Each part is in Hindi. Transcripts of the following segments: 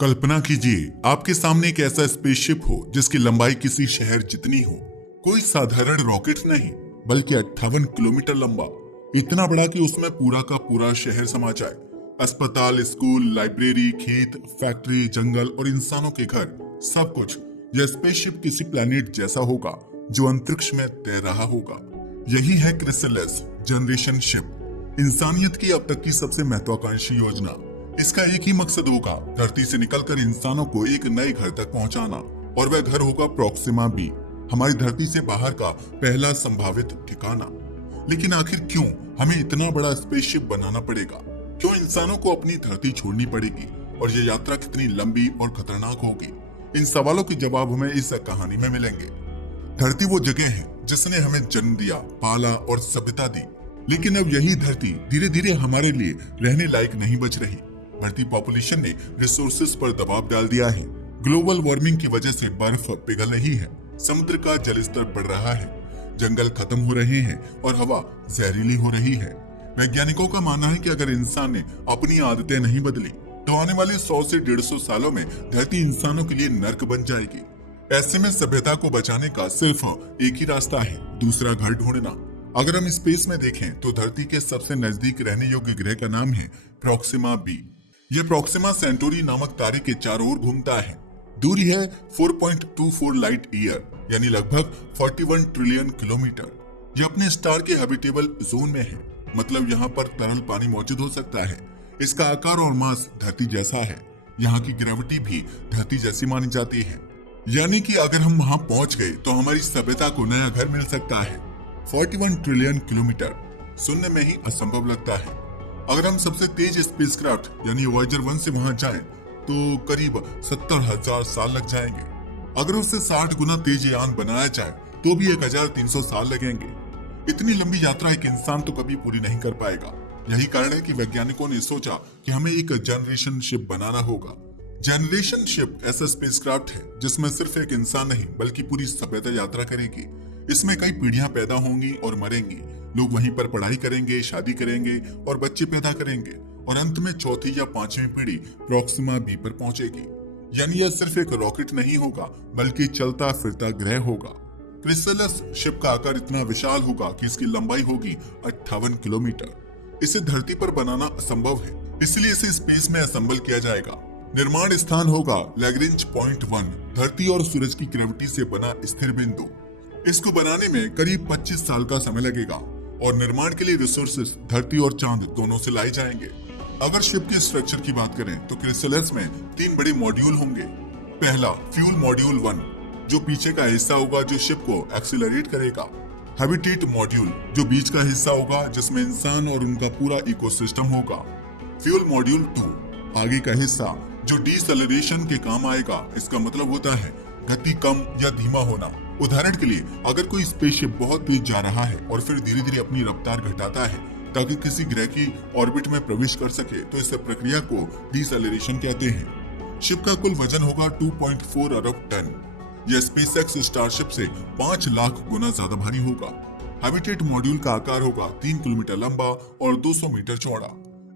कल्पना कीजिए आपके सामने एक ऐसा स्पेसशिप हो जिसकी लंबाई किसी शहर जितनी हो। कोई साधारण रॉकेट नहीं, बल्कि 58 किलोमीटर लंबा। इतना बड़ा कि उसमें पूरा का पूरा शहर समा जाए। अस्पताल, स्कूल, लाइब्रेरी, खेत, फैक्ट्री, जंगल और इंसानों के घर, सब कुछ। यह स्पेसशिप किसी प्लेनेट जैसा होगा जो अंतरिक्ष में तैर रहा होगा। यही है क्रिसलस जनरेशन शिप, इंसानियत की अब तक की सबसे महत्वाकांक्षी योजना। इसका एक ही मकसद होगा, धरती से निकलकर इंसानों को एक नए घर तक पहुंचाना, और वह घर होगा प्रॉक्सिमा बी, हमारी धरती से बाहर का पहला संभावित ठिकाना। लेकिन आखिर क्यों हमें इतना बड़ा स्पेसशिप बनाना पड़ेगा? क्यों इंसानों को अपनी धरती छोड़नी पड़ेगी? और ये यात्रा कितनी लंबी और खतरनाक होगी? इन सवालों के जवाब हमें इस कहानी में मिलेंगे। धरती वो जगह है जिसने हमें जन्म दिया, पाला और सभ्यता दी। लेकिन अब यही धरती धीरे धीरे हमारे लिए रहने लायक नहीं बच रही। बढ़ती पॉपुलेशन ने रिसोर्सेज पर दबाव डाल दिया है। ग्लोबल वार्मिंग की वजह से बर्फ पिघल रही है, समुद्र का जलस्तर बढ़ रहा है, जंगल खत्म हो रहे हैं और हवा जहरीली हो रही है। वैज्ञानिकों का मानना है कि अगर इंसान ने अपनी आदतें नहीं बदली तो आने वाले 100 से 150 सालों में धरती इंसानों के लिए नर्क बन जाएगी। ऐसे में सभ्यता को बचाने का सिर्फ एक ही रास्ता है, दूसरा घर ढूंढना। अगर हम स्पेस में देखें तो धरती के सबसे नजदीक रहने योग्य ग्रह का नाम है प्रॉक्सिमा बी। यह प्रॉक्सिमा सेंटोरी नामक तारे के चारों ओर घूमता है। दूरी है 4.24 लाइट ईयर, यानी लगभग 41 ट्रिलियन किलोमीटर। यह अपने स्टार के हैबिटेबल जोन में है, मतलब यहाँ पर तरल पानी मौजूद हो सकता है। इसका आकार और मास धरती जैसा है। यहाँ की ग्रेविटी भी धरती जैसी मानी जाती है, यानी कि अगर हम वहाँ पहुँच गए तो हमारी सभ्यता को नया घर मिल सकता है। 41 ट्रिलियन किलोमीटर सुनने में ही असंभव लगता है। अगर हम सबसे तेज स्पेसक्राफ्ट यानी वॉयेजर 1 से वहां जाएं तो करीब 70,000 साल लग जाएंगे। अगर उससे 60 गुना तेज यान बनाया जाए तो भी 1300 साल लगेंगे। इतनी लंबी यात्रा एक इंसान तो कभी पूरी नहीं कर पाएगा। यही कारण है कि वैज्ञानिकों ने सोचा कि हमें एक जनरेशन शिप बनाना होगा। जनरेशन शिप ऐसा स्पेसक्राफ्ट है जिसमें सिर्फ एक इंसान नहीं बल्कि पूरी सभ्यता यात्रा करेगी। इसमें कई पीढ़ियां पैदा होंगी और मरेंगी। लोग वहीं पर पढ़ाई करेंगे, शादी करेंगे और बच्चे पैदा करेंगे, और अंत में चौथी या पांचवी पीढ़ी प्रॉक्सिमा बी पर पहुंचेगी। यानी यह सिर्फ एक रॉकेट नहीं होगा बल्कि चलता फिरता ग्रह होगा। क्रिसलस शिप का आकार इतना विशाल होगा कि इसकी लंबाई होगी 58 किलोमीटर। इसे धरती पर बनाना असंभव है, इसलिए इसे स्पेस में असेंबल किया जाएगा। निर्माण स्थान होगा लैग्रेंज पॉइंट 1, धरती और सूरज की ग्रेविटी से बना स्थिर बिंदु। इसको बनाने में करीब 25 साल का समय लगेगा, और निर्माण के लिए रिसोर्सेज धरती और चांद दोनों से लाए जाएंगे। अगर शिप के स्ट्रक्चर की बात करें तो क्रिसलस में 3 बड़े मॉड्यूल होंगे। पहला फ्यूल मॉड्यूल 1, जो पीछे का हिस्सा होगा जो शिप को एक्सीलरेट करेगा। हैबिटेट मॉड्यूल, जो बीच का हिस्सा होगा जिसमें इंसान और उनका पूरा इकोसिस्टम होगा। फ्यूल मॉड्यूल 2, आगे का हिस्सा जो डिसेलरेशन के काम आएगा। इसका मतलब होता है गति कम या धीमा होना। उदाहरण के लिए अगर कोई स्पेसशिप बहुत तेज जा रहा है और फिर धीरे धीरे अपनी रफ्तार घटाता है ताकि किसी ग्रह की ऑर्बिट में प्रवेश कर सके, तो इस प्रक्रिया को डिसेलरेशन कहते हैं। शिप का कुल वजन होगा 2.4 अरब टन। यह स्पेसएक्स स्टारशिप से 5 लाख गुना ज्यादा भारी होगा। हैबिटेट मॉड्यूल का आकार होगा 3 किलोमीटर लंबा और 200 मीटर चौड़ा।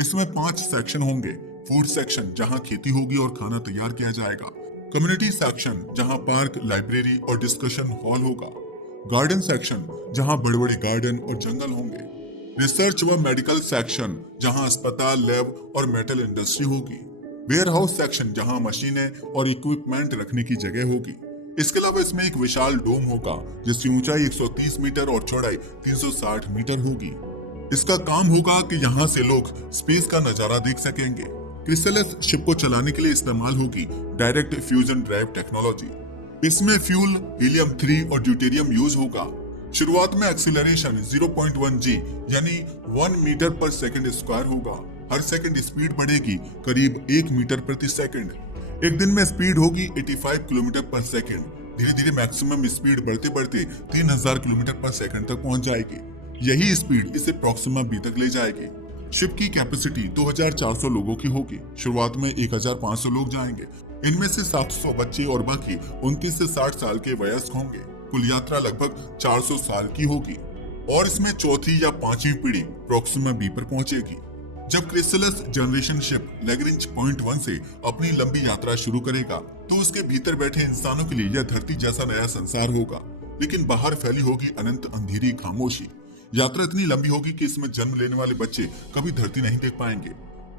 इसमें 5 सेक्शन होंगे। फूड सेक्शन, जहाँ खेती होगी और खाना तैयार किया जाएगा। कम्युनिटी सेक्शन, जहां पार्क, लाइब्रेरी और डिस्कशन हॉल होगा। गार्डन सेक्शन, जहां बड़े बड़े गार्डन और जंगल होंगे। रिसर्च व मेडिकल सेक्शन, जहां अस्पताल, लैब और मेटल इंडस्ट्री होगी। वेयर हाउस सेक्शन, जहां मशीनें और इक्विपमेंट रखने की जगह होगी। इसके अलावा इसमें एक विशाल डोम होगा जिसकी ऊंचाई 130 मीटर और चौड़ाई 360 मीटर होगी। इसका काम होगा कि यहाँ से लोग स्पेस का नजारा देख सकेंगे। क्रिसलस शिप को चलाने के लिए इस्तेमाल होगी डायरेक्ट फ्यूजन ड्राइव टेक्नोलॉजी। इसमें फ्यूल हीलियम 3 और ड्यूटेरियम यूज होगा। शुरुआत में एक्सीलरेशन 0.1 g यानी 1 मीटर पर सेकंड स्क्वायर होगा। हर सेकंड स्पीड बढ़ेगी करीब 1 मीटर प्रति सेकंड। एक दिन में स्पीड होगी 85 किलोमीटर पर सेकंड। धीरे धीरे मैक्सिमम स्पीड बढ़ते बढ़ते 3000 किलोमीटर पर सेकंड तक पहुंच जाएगी। यही स्पीड इसे प्रॉक्सिमा बी तक ले जाएगी। शिप की कैपेसिटी 2400 लोगों की होगी। शुरुआत में 1500 लोग जाएंगे। इनमें से 700 बच्चे और बाकी 29 से 60 साल के वयस्क होंगे। कुल यात्रा लगभग 400 साल की होगी, और इसमें चौथी या पांचवी पीढ़ी प्रॉक्सिमा बी पर पहुंचेगी। जब क्रिसलस जनरेशन शिप लैग्रेंज पॉइंट 1 से अपनी लंबी यात्रा शुरू करेगा तो उसके भीतर बैठे इंसानों के लिए यह धरती जैसा नया संसार होगा, लेकिन बाहर फैली होगी अनंत अंधेरी खामोशी। यात्रा इतनी लंबी होगी कि इसमें जन्म लेने वाले बच्चे कभी धरती नहीं देख पाएंगे।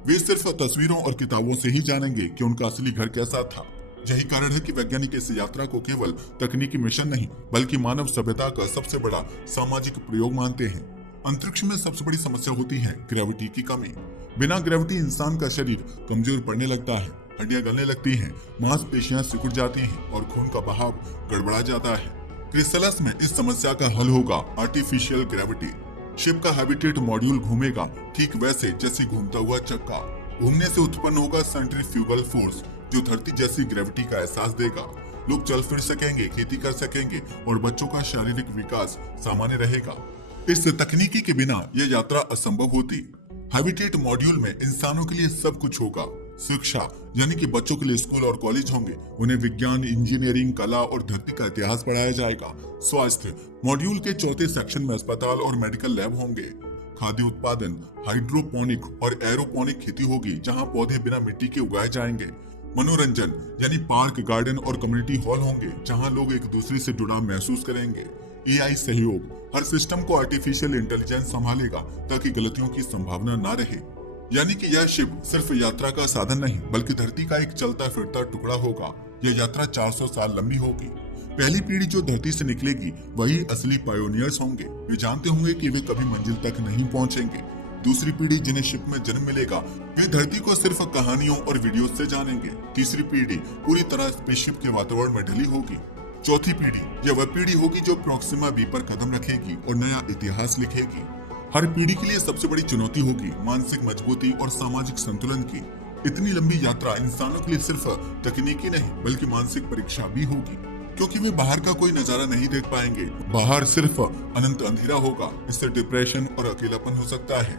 वे सिर्फ तस्वीरों और किताबों से ही जानेंगे कि उनका असली घर कैसा था। यही कारण है कि वैज्ञानिक इस यात्रा को केवल तकनीकी मिशन नहीं बल्कि मानव सभ्यता का सबसे बड़ा सामाजिक प्रयोग मानते हैं। अंतरिक्ष में सबसे बड़ी समस्या होती है ग्रेविटी की कमी। बिना ग्रेविटी इंसान का शरीर कमजोर पड़ने लगता है, हड्डियां गलने लगती हैं, मांसपेशियां सिकुड़ जाती हैं और खून का बहाव गड़बड़ा जाता है। क्रिसलस में इस समस्या का हल होगा आर्टिफिशियल ग्रेविटी। शिप का हैबिटेट मॉड्यूल घूमेगा ठीक वैसे जैसे घूमता हुआ चक्का। घूमने से उत्पन्न होगा सेंट्रीफ्यूगल फोर्स जो धरती जैसी ग्रेविटी का एहसास देगा। लोग चल फिर सकेंगे, खेती कर सकेंगे और बच्चों का शारीरिक विकास सामान्य रहेगा। इस तकनीकी के बिना यह यात्रा असंभव होती। हैबिटेट मॉड्यूल में इंसानों के लिए सब कुछ होगा। शिक्षा यानी कि बच्चों के लिए स्कूल और कॉलेज होंगे, उन्हें विज्ञान, इंजीनियरिंग, कला और धरती का इतिहास पढ़ाया जाएगा। स्वास्थ्य मॉड्यूल के चौथे सेक्शन में अस्पताल और मेडिकल लैब होंगे। खाद्य उत्पादन, हाइड्रोपोनिक और एरोपोनिक खेती होगी जहां पौधे बिना मिट्टी के उगाए जाएंगे। मनोरंजन यानी पार्क, गार्डन और कम्युनिटी हॉल होंगे जहां लोग एक दूसरे से जुड़ाव महसूस करेंगे। एआई सहयोग, हर सिस्टम को आर्टिफिशियल इंटेलिजेंस संभालेगा ताकि गलतियों की संभावना ना रहे। यानी कि यह शिप सिर्फ यात्रा का साधन नहीं बल्कि धरती का एक चलता फिरता टुकड़ा होगा। यह यात्रा 400 साल लंबी होगी। पहली पीढ़ी जो धरती से निकलेगी वही असली पायोनियर्स होंगे। वे जानते होंगे कि वे कभी मंजिल तक नहीं पहुंचेंगे। दूसरी पीढ़ी जिन्हें शिप में जन्म मिलेगा वे धरती को सिर्फ कहानियों और वीडियो से जानेंगे। तीसरी पीढ़ी पूरी तरह स्पेसशिप के वातावरण में ढली होगी। चौथी पीढ़ी यह वह पीढ़ी होगी जो प्रॉक्सिमा बी पर कदम रखेगी और नया इतिहास लिखेगी। हर पीढ़ी के लिए सबसे बड़ी चुनौती होगी मानसिक मजबूती और सामाजिक संतुलन की। इतनी लंबी यात्रा इंसानों के लिए सिर्फ तकनीकी नहीं बल्कि मानसिक परीक्षा भी होगी, क्योंकि वे बाहर का कोई नजारा नहीं देख पाएंगे। बाहर सिर्फ अनंत अंधेरा होगा। इससे डिप्रेशन और अकेलापन हो सकता है।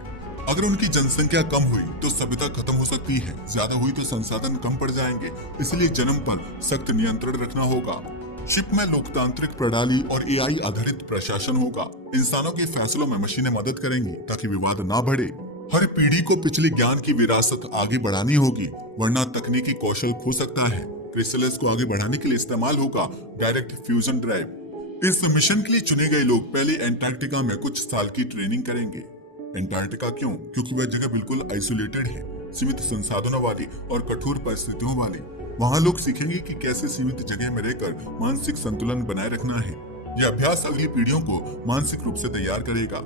अगर उनकी जनसंख्या कम हुई तो सभ्यता खत्म हो सकती है, ज्यादा हुई तो संसाधन कम पड़ जाएंगे। इसलिए जन्म पर सख्त नियंत्रण रखना होगा। शिप में लोकतांत्रिक प्रणाली और एआई आधारित प्रशासन होगा। इंसानों के फैसलों में मशीनें मदद करेंगी ताकि विवाद ना बढ़े। हर पीढ़ी को पिछले ज्ञान की विरासत आगे बढ़ानी होगी, वरना तकनीकी कौशल खो सकता है। क्रिसलस को आगे बढ़ाने के लिए इस्तेमाल होगा डायरेक्ट फ्यूजन ड्राइव। इस मिशन के लिए चुने गए लोग पहले एंटार्क्टिका में कुछ साल की ट्रेनिंग करेंगे। एंटार्क्टिका क्यों? क्योंकि वह जगह बिल्कुल आइसोलेटेड है, सीमित संसाधनों वाली और कठोर परिस्थितियों वाली। वहाँ लोग सीखेंगे कि कैसे सीमित जगह में रहकर मानसिक संतुलन बनाए रखना है। यह अभ्यास अगली पीढ़ियों को मानसिक रूप से तैयार करेगा।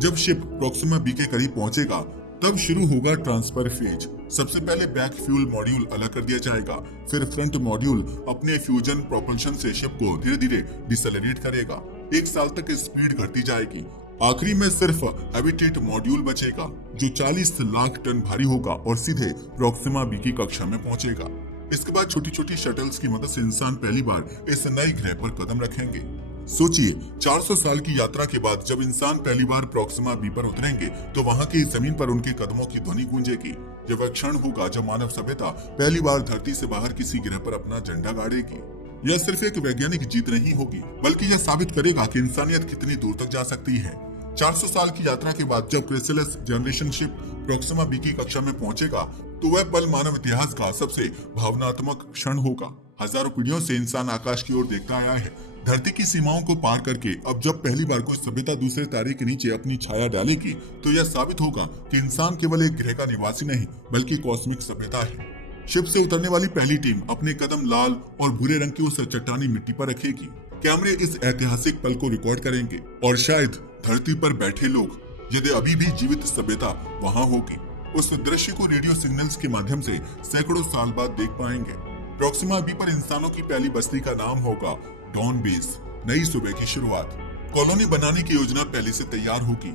जब शिप प्रॉक्सिमा बी के करीब पहुंचेगा तब शुरू होगा ट्रांसफर फेज। सबसे पहले बैक फ्यूल मॉड्यूल अलग कर दिया जाएगा, फिर फ्रंट मॉड्यूल अपने फ्यूजन प्रोपल्शन से शिप को धीरे धीरे डिसेलरेट करेगा। 1 साल तक स्पीड घटती जाएगी। आखिरी में सिर्फ हैबिटेट मॉड्यूल बचेगा जो 40 लाख टन भारी होगा और सीधे प्रॉक्सिमा बी की कक्षा में पहुंचेगा। इसके बाद छोटी छोटी शटल्स की मदद से इंसान पहली बार इस नए ग्रह पर कदम रखेंगे। सोचिए, 400 साल की यात्रा के बाद जब इंसान पहली बार प्रॉक्सिमा बी पर उतरेंगे तो वहां की जमीन पर उनके कदमों की ध्वनि गूंजेगी। यह वह क्षण होगा जब मानव सभ्यता पहली बार धरती से बाहर किसी ग्रह पर अपना झंडा गाड़ेगी। यह सिर्फ एक वैज्ञानिक जीत नहीं होगी बल्कि यह साबित करेगा कि इंसानियत कितनी दूर तक जा सकती है। 400 साल की यात्रा के बाद जब क्रिसलस जनरेशन शिप प्रॉक्सिमा बी की कक्षा में पहुंचेगा तो वह पल मानव इतिहास का सबसे भावनात्मक क्षण होगा। हजारों पीढ़ियों से इंसान आकाश की ओर देखता आया है, धरती की सीमाओं को पार करके। अब जब पहली बार कोई सभ्यता दूसरे तारे के नीचे अपनी छाया डालेगी तो यह साबित होगा कि इंसान केवल एक ग्रह का निवासी नहीं बल्कि कॉस्मिक सभ्यता है। शिप से उतरने वाली पहली टीम अपने कदम लाल और भूरे रंग की उस चट्टानी मिट्टी पर रखेगी। कैमरे इस ऐतिहासिक पल को रिकॉर्ड करेंगे और शायद धरती पर बैठे लोग, यदि अभी भी जीवित सभ्यता वहां होगी, उस दृश्य को रेडियो सिग्नल्स के माध्यम से सैकड़ों साल बाद देख पाएंगे। प्रॉक्सिमा बी पर इंसानों की पहली बस्ती का नाम होगा डॉन बेस, नई सुबह की शुरुआत। कॉलोनी बनाने की योजना पहले से तैयार होगी।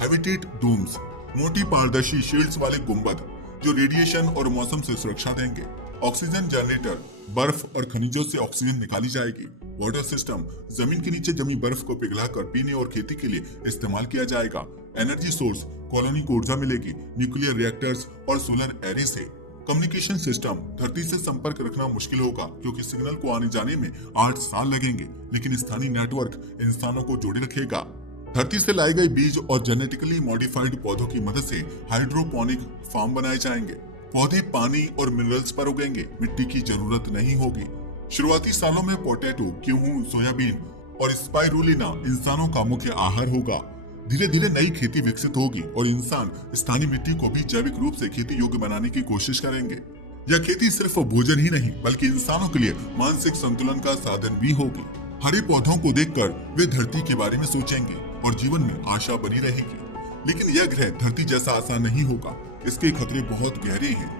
हैबिटेट डोम्स, मोटी पारदर्शी शील्ड्स वाले गुंबद जो रेडिएशन और मौसम से सुरक्षा देंगे। ऑक्सीजन जनरेटर, बर्फ और खनिजों से ऑक्सीजन निकाली जाएगी। वाटर सिस्टम, जमीन के नीचे जमी बर्फ को पिघलाकर पीने और खेती के लिए इस्तेमाल किया जाएगा। एनर्जी सोर्स, कॉलोनी को ऊर्जा मिलेगी न्यूक्लियर रिएक्टर्स और सोलर एरे से। कम्युनिकेशन सिस्टम, धरती से संपर्क रखना मुश्किल होगा क्योंकि सिग्नल को आने जाने में 8 साल लगेंगे, लेकिन स्थानीय नेटवर्क इंसानों को जोड़े रखेगा। धरती से लाए गए बीज और जेनेटिकली मॉडिफाइड पौधों की मदद से हाइड्रोपोनिक फार्म बनाए जाएंगे। पौधे पानी और मिनरल्स पर उगेंगे, मिट्टी की जरूरत नहीं होगी। शुरुआती सालों में पोटैटो, गेहूं, सोयाबीन और स्पाइरुलिना इंसानों का मुख्य आहार होगा। धीरे धीरे नई खेती विकसित होगी और इंसान स्थानीय मिट्टी को भी जैविक रूप से खेती योग्य बनाने की कोशिश करेंगे। यह खेती सिर्फ भोजन ही नहीं बल्कि इंसानों के लिए मानसिक संतुलन का साधन भी होगी। हरे पौधों को देखकर वे धरती के बारे में सोचेंगे और जीवन में आशा बनी रहेगी। लेकिन यह ग्रह धरती जैसा आसान नहीं होगा। इसके खतरे बहुत गहरे हैं,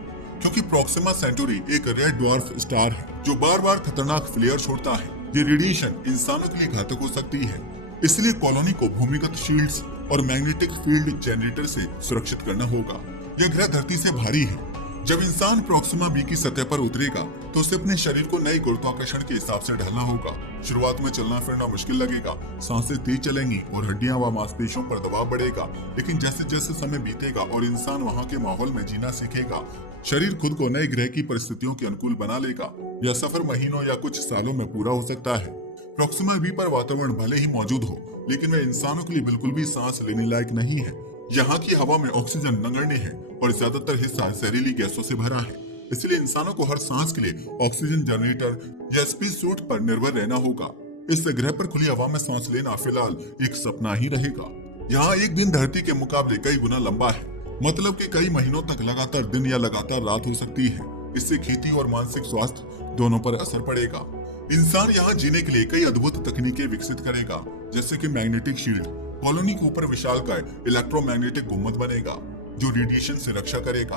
क्योंकि प्रोक्सिमा सेंटोरी एक रेड ड्वार्फ स्टार है जो बार बार खतरनाक फ्लेयर छोड़ता है। ये रेडिएशन इंसानों के लिए घातक हो सकती है, इसलिए कॉलोनी को भूमिगत शील्ड्स और मैग्नेटिक फील्ड जनरेटर से सुरक्षित करना होगा। यह ग्रह धरती से भारी है। जब इंसान प्रोक्सिमा बी की सतह पर उतरेगा तो उसे अपने शरीर को नई गुरुत्वाकर्षण के हिसाब से ढलना होगा। शुरुआत में चलना फिरना मुश्किल लगेगा, सांसें तेज चलेंगी और हड्डियां व मांसपेशियों पर दबाव बढ़ेगा। लेकिन जैसे जैसे समय बीतेगा और इंसान वहां के माहौल में जीना सीखेगा, शरीर खुद को नए ग्रह की परिस्थितियों के अनुकूल बना लेगा। यह सफर महीनों या कुछ सालों में पूरा हो सकता है। प्रोक्सिमा बी पर वातावरण भले ही मौजूद हो, लेकिन वह इंसानों के लिए बिल्कुल भी सांस लेने लायक नहीं है। यहाँ की हवा में ऑक्सीजन नगण्य है और ज्यादातर हिस्सा जहरीली गैसों से भरा है। इसलिए इंसानों को हर सांस के लिए ऑक्सीजन जनरेटर या स्पेस सूट पर निर्भर रहना होगा। इस ग्रह पर खुली हवा में सांस लेना फिलहाल एक सपना ही रहेगा। यहाँ एक दिन धरती के मुकाबले कई गुना लंबा है, मतलब कि कई महीनों तक लगातार दिन या लगातार रात हो सकती है। इससे खेती और मानसिक स्वास्थ्य दोनों पर असर पड़ेगा। इंसान यहाँ जीने के लिए कई अद्भुत तकनीकें विकसित करेगा, जैसे कि मैग्नेटिक शील्ड। कॉलोनी के ऊपर विशालकाय इलेक्ट्रोमैग्नेटिक गुम्बद बनेगा जो रेडिएशन से रक्षा करेगा।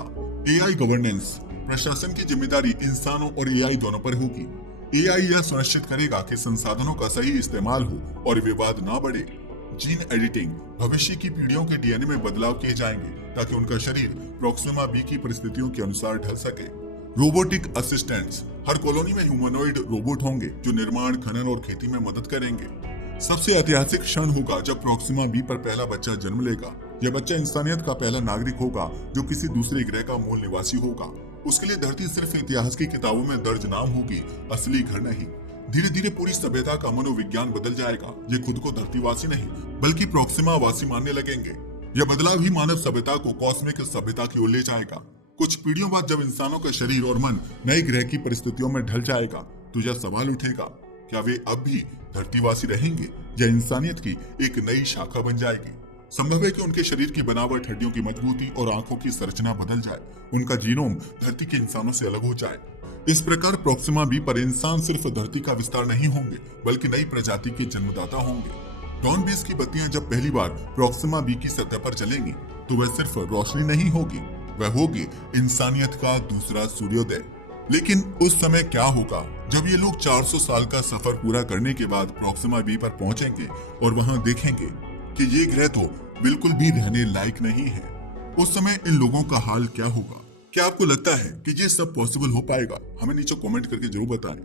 एआई गवर्नेंस, प्रशासन की जिम्मेदारी इंसानों और एआई दोनों पर होगी। एआई यह सुनिश्चित करेगा कि संसाधनों का सही इस्तेमाल हो और विवाद ना बढ़े। जीन एडिटिंग, भविष्य की पीढ़ियों के डीएनए में बदलाव किए जाएंगे ताकि उनका शरीर प्रोक्सिमा बी की परिस्थितियों के अनुसार ढल सके। रोबोटिक असिस्टेंट्स, हर कॉलोनी में ह्यूमनॉइड रोबोट होंगे जो निर्माण, खनन और खेती में मदद करेंगे। सबसे ऐतिहासिक क्षण होगा जब प्रोक्सिमा बी पर पहला बच्चा जन्म लेगा। यह बच्चा इंसानियत का पहला नागरिक होगा जो किसी दूसरे ग्रह का मूल निवासी होगा। उसके लिए धरती सिर्फ इतिहास की किताबों में दर्ज नाम होगी, असली घर नहीं। धीरे धीरे पूरी सभ्यता का मनोविज्ञान बदल जाएगा। ये खुद को धरतीवासी नहीं बल्कि प्रोक्सिमा वासी मानने लगेंगे। यह बदलाव ही मानव सभ्यता को कॉस्मिक सभ्यता की ओर ले जाएगा। कुछ पीढ़ियों बाद जब इंसानों का शरीर और मन नए ग्रह की परिस्थितियों में ढल जाएगा तो यह सवाल उठेगा, क्या वे अब भी धरतीवासी रहेंगे या इंसानियत की एक नई शाखा बन जाएगी। संभव है कि उनके शरीर की बनावट, हड्डियों की मजबूती और आंखों की संरचना बदल जाए। उनका जीनोम धरती के इंसानों से अलग हो जाए। इस प्रकार प्रोक्सिमा बी पर इंसान सिर्फ धरती का विस्तार नहीं होंगे बल्कि नई प्रजाति के जन्मदाता होंगे। डॉन बेस की बत्तियां जब पहली बार प्रोक्सिमा बी की सतह पर जलेंगी तो वह सिर्फ रोशनी नहीं होगी, वह होगी इंसानियत का दूसरा सूर्योदय। लेकिन उस समय क्या होगा जब ये लोग 400 साल का सफर पूरा करने के बाद प्रोक्सिमा बी पर पहुंचेंगे और वहां देखेंगे कि ये ग्रह तो बिल्कुल भी रहने लायक नहीं है। उस समय इन लोगों का हाल क्या होगा? क्या आपको लगता है कि ये सब पॉसिबल हो पाएगा? हमें नीचे कमेंट करके जरूर बताएं।